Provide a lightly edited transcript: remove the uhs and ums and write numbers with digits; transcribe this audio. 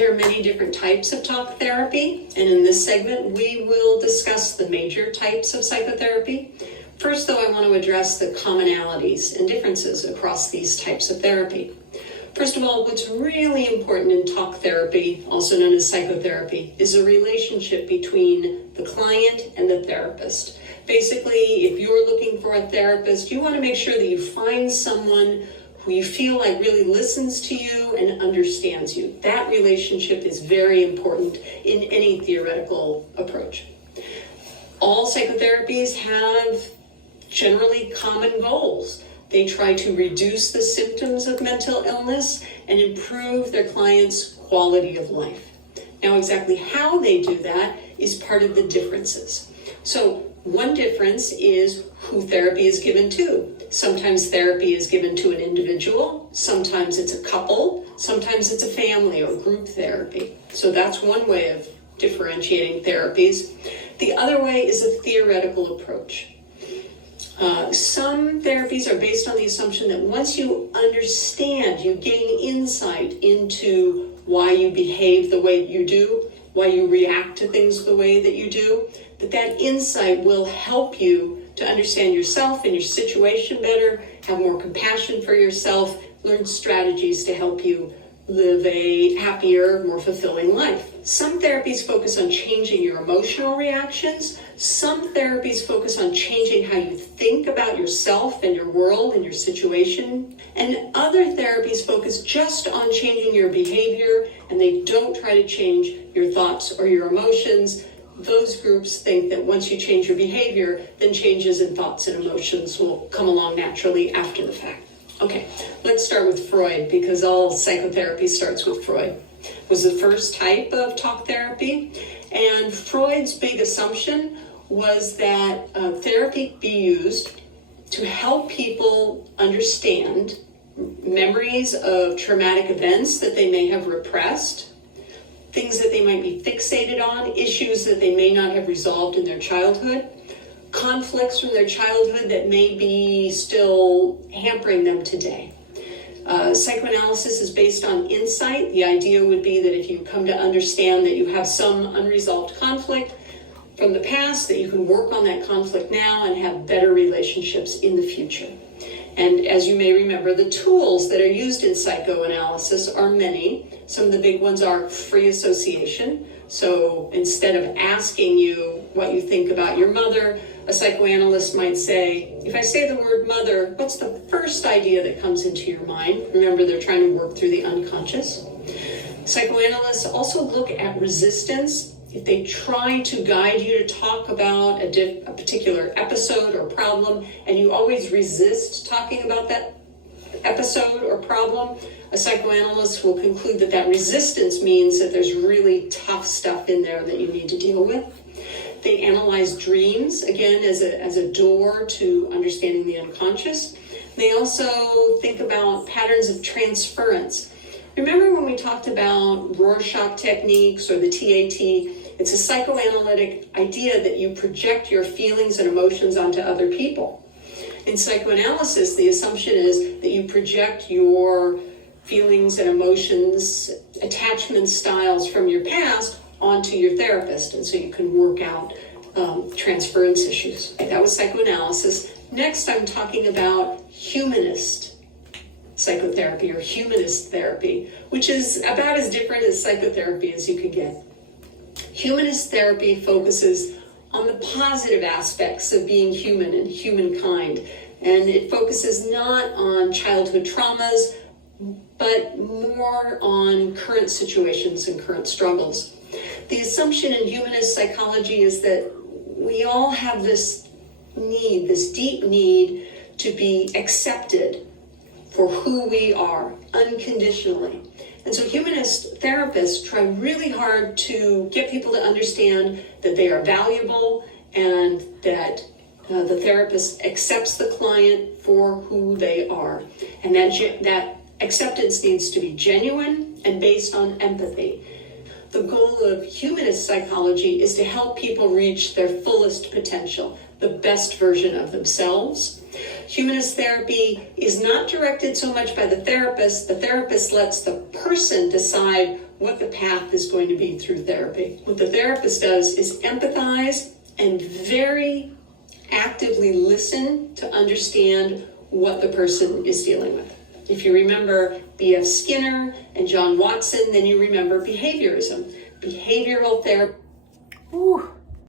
There are many different types of talk therapy, and in this segment, we will discuss the major types of psychotherapy. First, though, I want to address the commonalities and differences across these types of therapy. First of all, what's really important in talk therapy, also known as psychotherapy, is a relationship between the client and the therapist. Basically, if you're looking for a therapist, you want to make sure that you find someone who you feel like really listens to you and understands you. That relationship is very important in any theoretical approach. All psychotherapies have generally common goals. They try to reduce the symptoms of mental illness and improve their clients' quality of life. Now, exactly how they do that is part of the differences. So, one difference is who therapy is given to. Sometimes therapy is given to an individual, sometimes it's a couple, sometimes it's a family or group therapy. So that's one way of differentiating therapies. The other way is a theoretical approach. Some therapies are based on the assumption that once you understand, you gain insight into why you behave the way you do, why you react to things the way that you do, that insight will help you to understand yourself and your situation better, have more compassion for yourself, learn strategies to help you live a happier, more fulfilling life. Some therapies focus on changing your emotional reactions. Some therapies focus on changing how you think about yourself and your world and your situation. And other therapies focus just on changing your behavior, and they don't try to change your thoughts or your emotions. Those groups think that once you change your behavior, then changes in thoughts and emotions will come along naturally after the fact. Okay, let's start with Freud, because all psychotherapy starts with Freud. It was the first type of talk therapy, and Freud's big assumption was that therapy be used to help people understand memories of traumatic events that they may have repressed, things that they might be fixated on, issues that they may not have resolved in their childhood, conflicts from their childhood that may be still hampering them today. Psychoanalysis is based on insight. The idea would be that if you come to understand that you have some unresolved conflict from the past, that you can work on that conflict now and have better relationships in the future. And as you may remember, the tools that are used in psychoanalysis are many. Some of the big ones are free association. So instead of asking you what you think about your mother, a psychoanalyst might say, if I say the word mother, what's the first idea that comes into your mind? Remember, they're trying to work through the unconscious. Psychoanalysts also look at resistance. If they try to guide you to talk about a particular episode or problem, and you always resist talking about that episode or problem, a psychoanalyst will conclude that that resistance means that there's really tough stuff in there that you need to deal with. They analyze dreams, again, as a door to understanding the unconscious. They also think about patterns of transference. Remember when we talked about Rorschach techniques or the TAT? It's a psychoanalytic idea that you project your feelings and emotions onto other people. In psychoanalysis, the assumption is that you project your feelings and emotions, attachment styles from your past onto your therapist, and so you can work out transference issues. That was psychoanalysis. Next, I'm talking about humanist psychotherapy or humanist therapy, which is about as different as psychotherapy as you could get. Humanist therapy focuses on the positive aspects of being human and humankind, and it focuses not on childhood traumas, but more on current situations and current struggles. The assumption in humanist psychology is that we all have this need, this deep need to be accepted for who we are unconditionally. And so humanist therapists try really hard to get people to understand that they are valuable and that the therapist accepts the client for who they are. And that acceptance needs to be genuine and based on empathy. The goal of humanist psychology is to help people reach their fullest potential. the best version of themselves. Humanist therapy is not directed so much by the therapist. The therapist lets the person decide what the path is going to be through therapy. What the therapist does is empathize and very actively listen to understand what the person is dealing with. If you remember B.F. Skinner and John Watson, then you remember behaviorism. Behavioral therapy. Ooh.